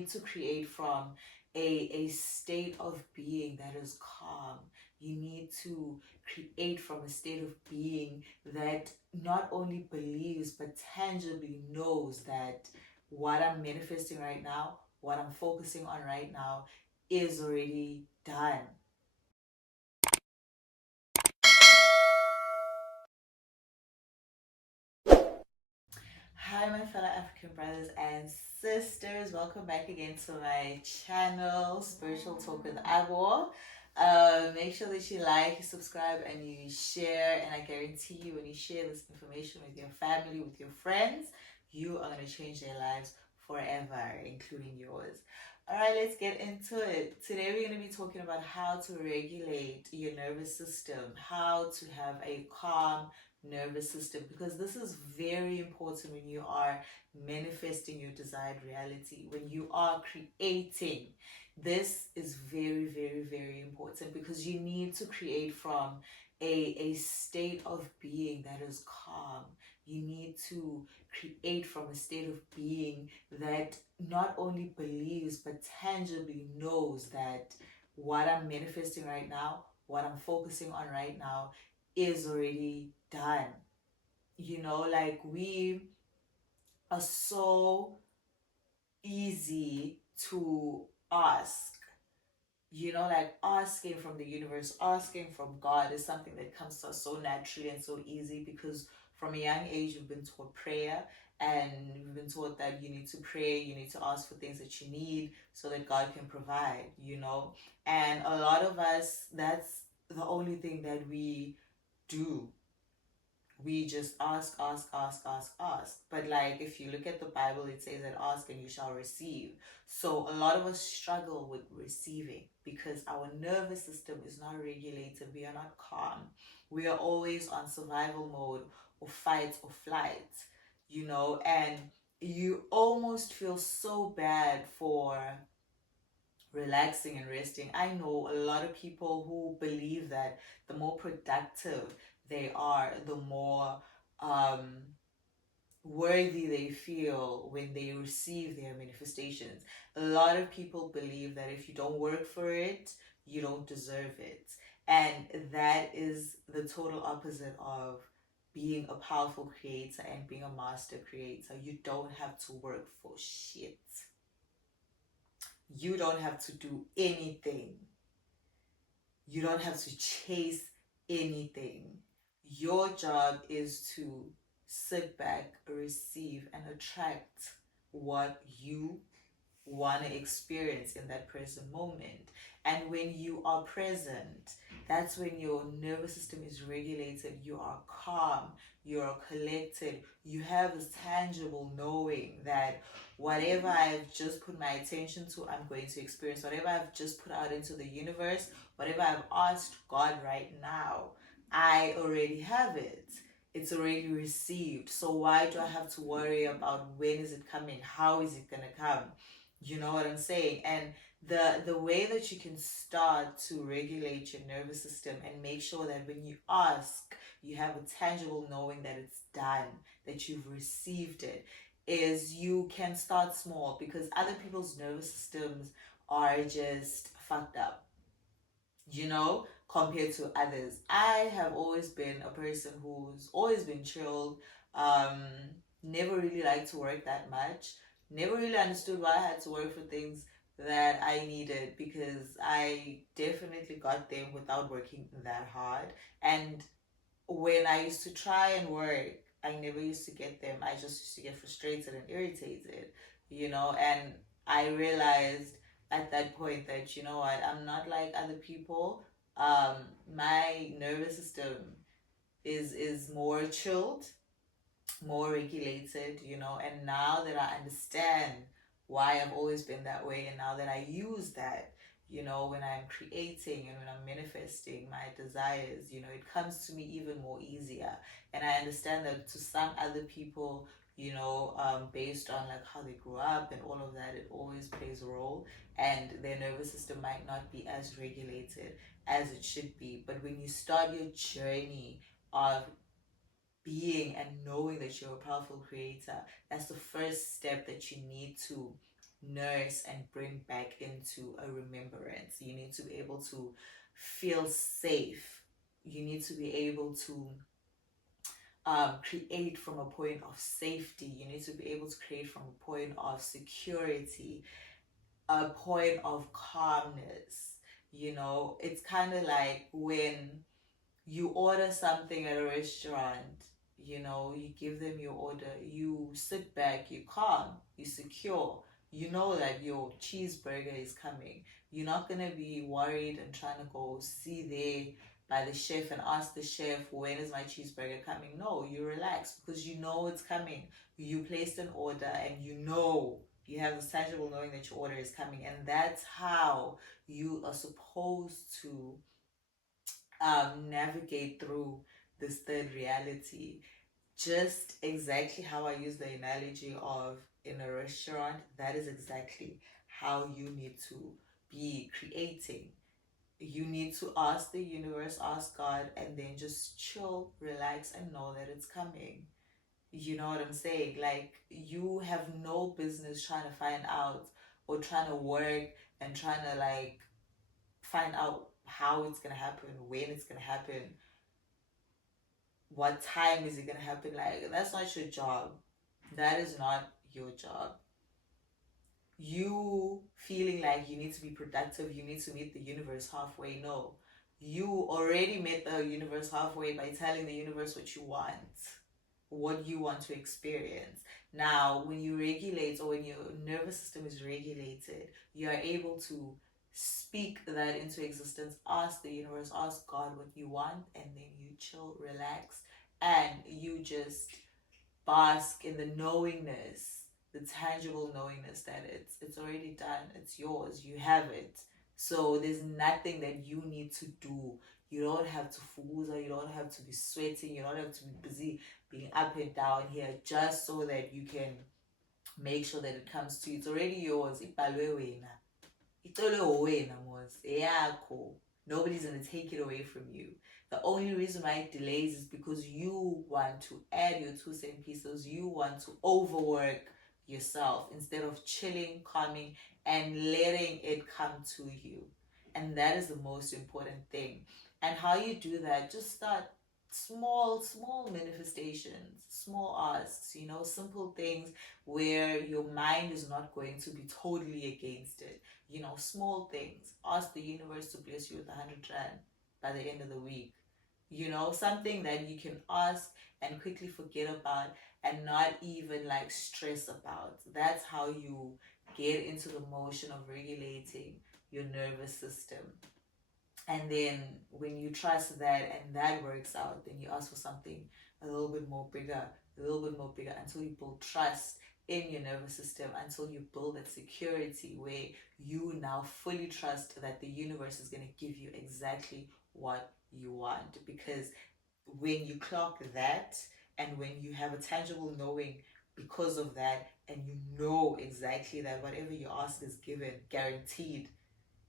need to create from a state of being that is calm. You need to create from a state of being that not only believes but tangibly knows that what I'm manifesting right now, what I'm focusing on right now, is already done. Hi, my fellow African brothers and sisters. Welcome back again to my channel, Spiritual Talk with Abo. Make sure that you like, you subscribe, and you share. And I guarantee you, when you share this information with your family, with your friends, you are going to change their lives forever, including yours. All right, let's get into it. Today, we're going to be talking about how to regulate your nervous system, how to have a calm nervous system, because this is very important when you are manifesting your desired reality, when you are creating. This is very, very, very important because you need to create from a state of being that is calm. You need to create from a state of being that not only believes but tangibly knows that what I'm manifesting right now, what I'm focusing on right now, is already done. Like we are so easy to ask. Like asking from the universe, asking from God is something that comes to us so naturally and so easy because from a young age we've been taught prayer, and we've been taught that you need to pray, you need to ask for things that you need so that God can provide. And a lot of us, that's the only thing that we do. We just ask, ask, ask, ask, ask. But like if you look at the Bible, it says that ask and you shall receive. So a lot of us struggle with receiving because our nervous system is not regulated. We are not calm. We are always on survival mode or fight or flight, and you almost feel so bad for relaxing and resting. I know a lot of people who believe that the more productive they are, the more um, worthy they feel when they receive their manifestations. A lot of people believe that if you don't work for it, you don't deserve it. And that is the total opposite of being a powerful creator and being a master creator. You don't have to work for shit. You don't have to do anything. You don't have to chase anything. Your job is to sit back, receive, and attract what you want to experience in that present moment. And when you are present, that's when your nervous system is regulated. You are calm, you are collected, you have this tangible knowing that whatever I've just put my attention to, I'm going to experience. Whatever I've just put out into the universe, whatever I've asked God right now, I already have it. It's already received. So why do I have to worry about when is it coming? How is it gonna come? You know what I'm saying? And the way that you can start to regulate your nervous system and make sure that when you ask, you have a tangible knowing that it's done, that you've received it, is you can start small because other people's nervous systems are just fucked up, compared to others. I have always been a person who's always been chilled, um, never really liked to work that much, never really understood why I had to work for things that I needed because I definitely got them without working that hard. And when I used to try and work, I never used to get them. I just used to get frustrated and irritated, and I realized at that point that, you know what, I'm not like other people. My nervous system is more chilled, more regulated, and now that I understand why I've always been that way, and now that I use that, when I'm creating and when I'm manifesting my desires, it comes to me even more easier. And I understand that to some other people, based on like how they grew up and all of that, it always plays a role, and their nervous system might not be as regulated as it should be. But when you start your journey of being and knowing that you're a powerful creator, that's the first step that you need to nurse and bring back into a remembrance. You need to be able to feel safe. You need to be able to create from a point of safety. You need to be able to create from a point of security, a point of calmness. It's kind of like when you order something at a restaurant, you give them your order, you sit back, you calm, you secure, you know that your cheeseburger is coming. You're not going to be worried and trying to go see there by the chef and ask the chef, when is my cheeseburger coming? No, you relax because you know it's coming. You placed an order and you have this tangible knowing that your order is coming, and that's how you are supposed to navigate through this third reality. Just exactly how I use the analogy of in a restaurant, that is exactly how you need to be creating. You need to ask the universe, ask God, and then just chill, relax, and know that it's coming. You know what I'm saying? Like, you have no business trying to find out or trying to work and trying to, like, find out how it's gonna happen, when it's gonna happen, what time is it gonna happen. Like, that's not your job. That is not your job. You feeling like you need to be productive, you need to meet the universe halfway. No, you already met the universe halfway by telling the universe what you want to experience. Now, when you regulate, or when your nervous system is regulated, you are able to speak that into existence, ask the universe, ask God what you want, and then you chill, relax, and you just bask in the knowingness, the tangible knowingness that it's already done, it's yours, you have it. So there's nothing that you need to do. You don't have to fuza, you don't have to be sweating, you don't have to be busy being up and down here just so that you can make sure that it comes to you. It's already yours. Ibhalwe wena. Itlolwe wena mos. Eyakho. Nobody's going to take it away from you. The only reason why it delays is because you want to add your 2 cent pieces. You want to overwork yourself instead of chilling, calming, and letting it come to you. And that is the most important thing. And how you do that, just start small manifestations, small asks, simple things where your mind is not going to be totally against it. Small things. Ask the universe to bless you with 100 rand by the end of the week. Something that you can ask and quickly forget about and not even like stress about. That's how you get into the motion of regulating your nervous system. And then when you trust that and that works out, then you ask for something a little bit more bigger, a little bit more bigger, until you build trust in your nervous system, until you build that security where you now fully trust that the universe is going to give you exactly what you want. Because when you clock that, and when you have a tangible knowing because of that, and you know exactly that whatever you ask is given, guaranteed,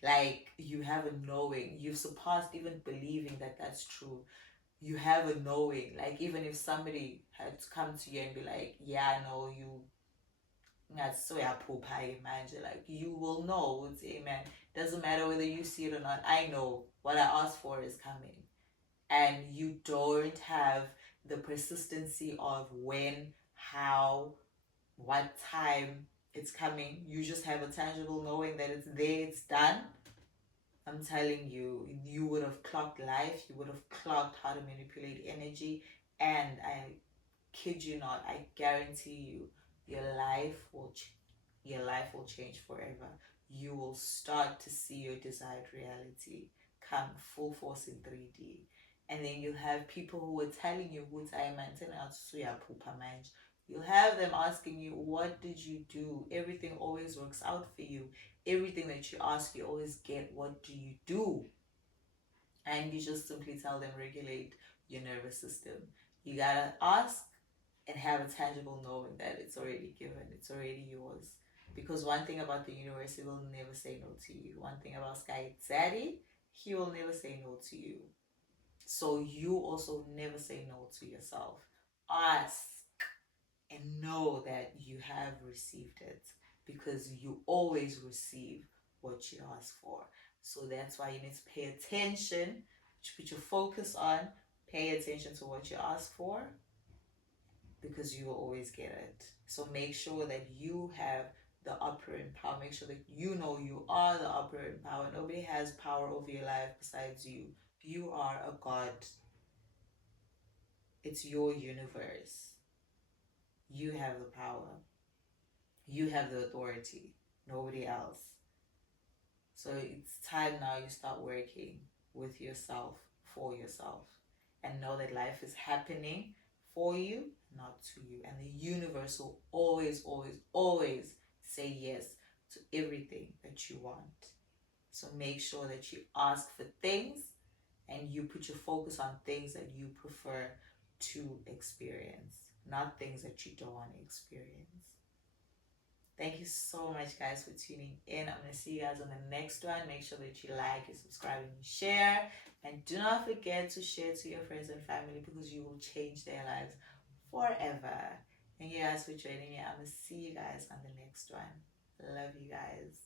like, you have a knowing, you've surpassed even believing that that's true. You have a knowing, like, even if somebody had to come to you and be like, yeah, no, that's so manje, like, you will know. It's amen. Doesn't matter whether you see it or not. I know what I asked for is coming. And you don't have the persistency of when, how, what time it's coming. You just have a tangible knowing that it's there, it's done. I'm telling you, you would have clocked life, you would have clocked how to manipulate energy, and I kid you not, I guarantee you, your life will change forever. You will start to see your desired reality come full force in 3D. And then you'll have people who are telling you, you'll have them asking you, what did you do? Everything always works out for you. Everything that you ask, you always get. What do you do? And you just simply tell them, regulate your nervous system. You gotta ask and have a tangible knowing that it's already given, it's already yours. Because one thing about the universe, it will never say no to you. One thing about Sky Daddy, he will never say no to you. So you also never say no to yourself. Ask and know that you have received it, because you always receive what you ask for. So that's why you need to pay attention, put your focus on, pay attention to what you ask for, because you will always get it. So make sure that you have the operating power. Make sure that you know you are the operating power. Nobody has power over your life besides you. You are a God. It's your universe. You have the power. You have the authority. Nobody else. So it's time now you start working with yourself, for yourself, and know that life is happening for you, not to you. And the universe will always, always, always say yes to everything that you want. So make sure that you ask for things and you put your focus on things that you prefer to experience, not things that you don't want to experience. Thank you so much, guys, for tuning in. I'm going to see you guys on the next one. Make sure that you like, you subscribe, and you share. And do not forget to share to your friends and family, because you will change their lives forever. Thank you guys for joining me. I'm going to see you guys on the next one. Love you guys.